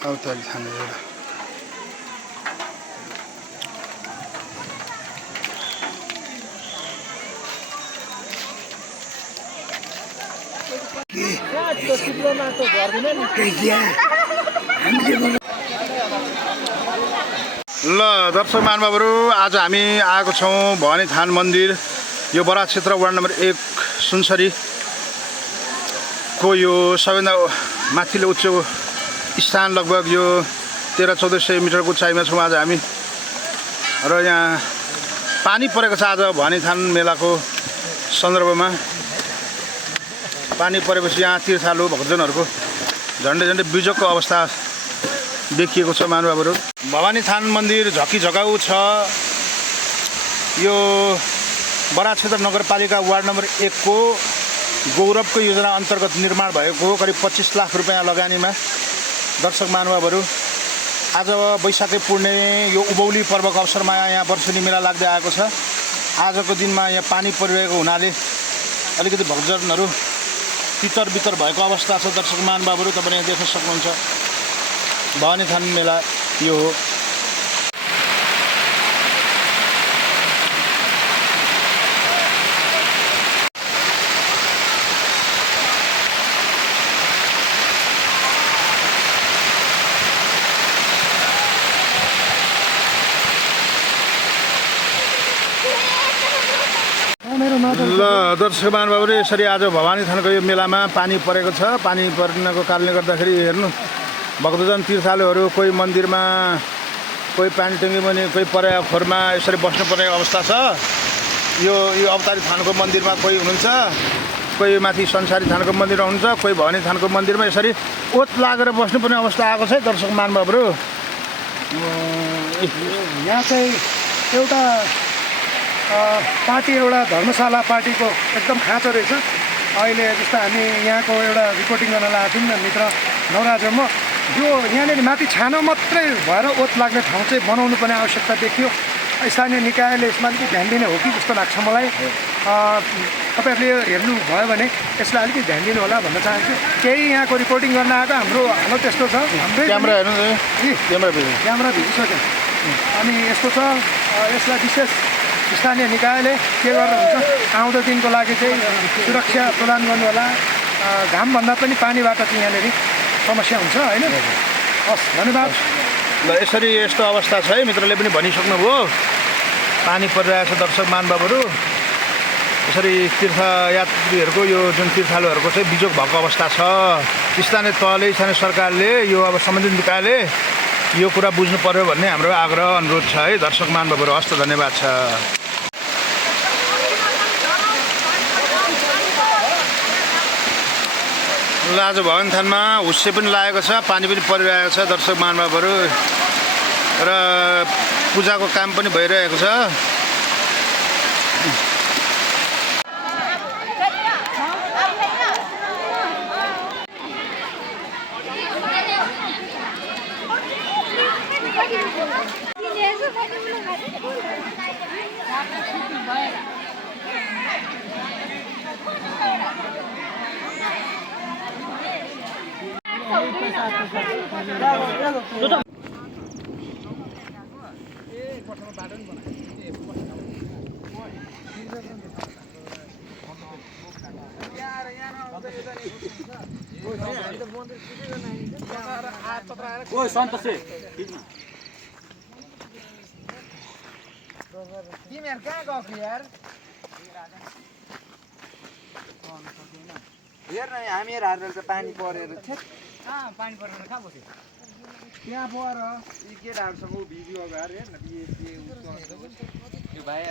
अवतारी खाने ल दर्शक महानुभावहरू आज हामी आएको छौँ भवानी थान मन्दिर यो बराक क्षेत्र वार्ड नम्बर 1 सुनसरीको यो सबैभन्दा माथिल्लो उच्च स्थान लगभग यो 1300-1400 मिटरको उचाइमा छौँ आज हामी र यहाँ पानी परेको छ आज भवानी थान मेलाको सन्दर्भमा पानी परेपछि यहाँ तीर्थालु भक्तजनहरूको झन्डै झन्डै बिजोगको अवस्था देखिएको छ महानुभावहरू भवानी थान मन्दिर झकी झकाउ छ यो बराक क्षेत्र नगरपालिका वार्ड नम्बर 1 को गौरवको योजना अन्तर्गत निर्माण भएको हो करिब 25 लाख रुपैयाँ लगानीमा दर्शक महानुभावहरू आज वैशाखी पूर्णे यो उभौली पर्वको अवसरमा यहाँ वर्षेनी मेला लाग्दै आएको छ आजको दिनमा यहाँ पानी परिरहेको हुनाले अलिकति भक्तजनहरू तितर बितर भएको अवस्था छ दर्शक महानुभावहरू तपाईले यहाँ देख्न सक्नुहुन्छ भवानी थान मेला यो हो ल दर्शक महानुभावहरू यसरी आज भवानी थानको यो मेलामा पानी परेको छ पानी पर्नको कारणले गर्दाखेरि हेर्नु भक्तजन तीर्थालुहरू कोही मन्दिरमा कोही पानी टुङ्गी मुनि कोही पर्या खोरमा यसरी बस्नुपर्ने अवस्था छ यो अवतारी थानको मन्दिरमा कोही हुनुहुन्छ कोही माथि संसारी थानको मन्दिरमा हुनुहुन्छ कोही भवानी थानको मन्दिरमा यसरी ओत लागेर बस्नुपर्ने अवस्था आएको छ दर्शक महानुभावहरू यहाँ चाहिँ एउटा पार्टी एउटा धर्मशाला पार्टीको एकदम खाँचो रहेछ अहिले जस्तो हामी यहाँको एउटा रिपोर्टिङ गर्न लागेको थियौँ न मित्र नवराज म यो यहाँनिर माथि छानो मात्रै भएर ओत लाग्ने ठाउँ चाहिँ बनाउनु पर्ने आवश्यकता देखियो स्थानीय निकायले यसमा अलिकति ध्यान दिने हो कि जस्तो लाग्छ मलाई तपाईँहरूले हेर्नुभयो भने यसलाई अलिकति ध्यान दिनु होला भन्न चाहन्छु केही यहाँको रिपोर्टिङ गर्न आएको हाम्रो हालत त्यस्तो छ हाम्रै क्यामेरा भिजिसक्यो अनि यस्तो छ यसलाई विशेष स्थानीय निकायले के गर्नुहुन्छ आउँदो दिनको लागि चाहिँ सुरक्षा प्रदान गर्नु होला घामभन्दा पनि पानीबाट चाहिँ यहाँनिर समस्या हुन्छ होइन हस् धन्यवाद ल यसरी यस्तो अवस्था छ है मित्रले पनि भनिसक्नुभयो पानी परिरहेको छ दर्शक महानुभावहरू यसरी तीर्थयात्रीहरूको यो जुन तीर्थालुहरूको चाहिँ बिजोग भएको अवस्था छ स्थानीय तहले स्थानीय सरकारले यो अब सम्बन्धित निकायले यो कुरा बुझ्नु पर्यो भन्ने हाम्रो आग्रह अनुरोध छ है दर्शक महानुभावहरू हस्त धन्यवाद छ ल आज भवानी थानमा हुस्से पनि लागेको छ पानी पनि परिरहेको छ दर्शक महानुभावहरू र पूजाको काम पनि भइरहेको छ ओए शान्त से तिमीहरू कहाँ गएको यार हेर न हामीहरू हारेर त पानी परेर पानी परेर कहाँ बस्यो त्यहाँ पर यी केटाहरूसँग भिडियो गएर हेर न यो भाइ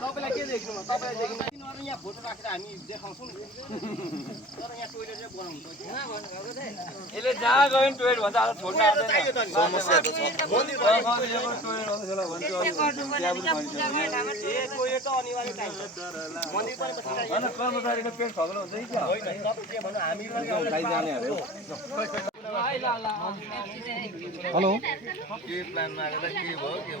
तपाईँलाई के देख्नु तपाईँलाई देख्नु तिनीहरू यहाँ फोटो राखेर हामी देखाउँछौँ नि तर यहाँ टोइलेट चाहिँ बनाउनु यसले जहाँ गयो नि टोइलेट भन्छ आज छोड्नु समस्या त छ टोइलेट त अनिवार्य चाहिन्छ मन्दिर पनि कर्मचारीको पेट खग्नु हुन्छ कि क्या होइन तपाईँ के भन्नु हामी हेलो के प्लानमा आएर के भयो